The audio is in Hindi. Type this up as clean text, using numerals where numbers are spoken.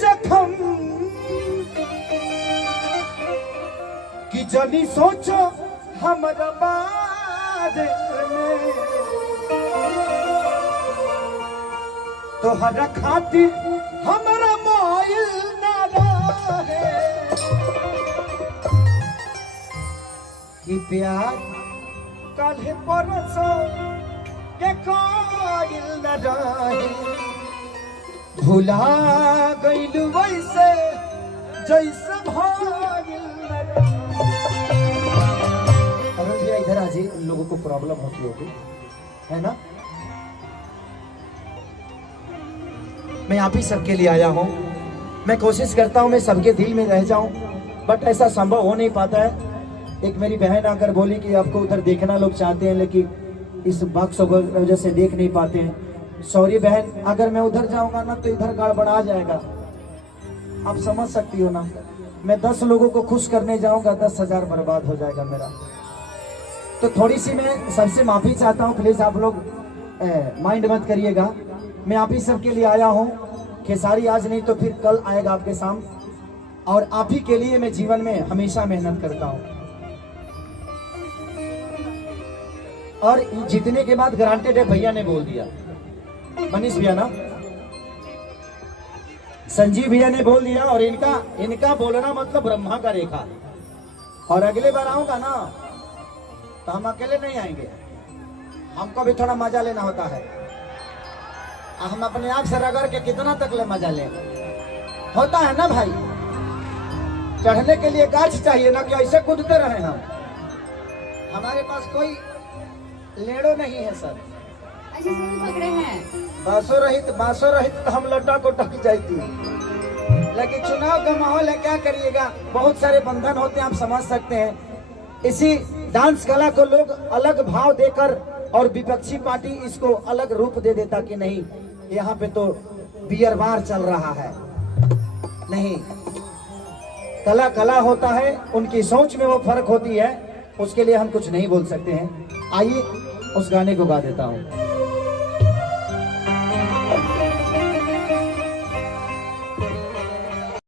जख्म कि जनी सोचो हमारा बारे में तोहरा खातिर हमारा मोइल ना रहे कि प्यार काल्हे परसों के कोइल न रहे भुला गइल वैसे जैसे भइल न रहे। अरुण भैया इधर आ जी, उन लोगों को प्रॉब्लम होती होगी है ना। मैं आप ही सबके लिए आया हूँ। मैं कोशिश करता हूँ मैं सबके दिल में रह जाऊँ, बट ऐसा संभव हो नहीं पाता है। एक मेरी बहन आकर बोली कि आपको उधर देखना लोग चाहते हैं लेकिन इस बक्स वजह से देख नहीं पाते हैं। सॉरी बहन, अगर मैं उधर जाऊंगा ना तो इधर गड़बड़ा जाएगा, आप समझ सकती हो ना। मैं 10 लोगों को खुश करने जाऊंगा, 10,000 बर्बाद हो जाएगा मेरा। तो थोड़ी सी मैं सबसे माफी चाहता हूँ, प्लीज आप लोग माइंड मत करिएगा। मैं आप ही सबके लिए आया हूँ। खेसारी आज नहीं तो फिर कल आएगा आपके सामने, और आप ही के लिए मैं जीवन में हमेशा मेहनत करता हूँ। और जीतने के बाद ग्रांटेड है, भैया ने बोल दिया, मनीष भैया ना, संजीव भैया ने बोल दिया। और इनका बोलना मतलब ब्रह्मा का रेखा। और अगले बार आऊंगा ना तो हम अकेले नहीं आएंगे, हमको भी थोड़ा मजा लेना होता है। हम अपने आप से रगड़ के कितना तक ले मजा ले होता है ना भाई। चढ़ने के लिए गाछ चाहिए ना कि ऐसे कूदते रहे हम। हमारे पास कोई लेड़ो नहीं है सर। अच्छा पकड़े हैं बासो रहित तो हम लटा को टक जाती। लेकिन चुनाव का माहौल है, क्या करिएगा, बहुत सारे बंधन होते हैं, आप समझ सकते हैं। इसी डांस कला को लोग अलग भाव देकर और विपक्षी पार्टी इसको अलग रूप दे देता कि नहीं यहाँ पे तो बियर बार चल रहा है। नहीं, कला कला होता है, उनकी सोच में वो फर्क होती है, उसके लिए हम कुछ नहीं बोल सकते हैं। आइए उस गाने को गा देता हूँ।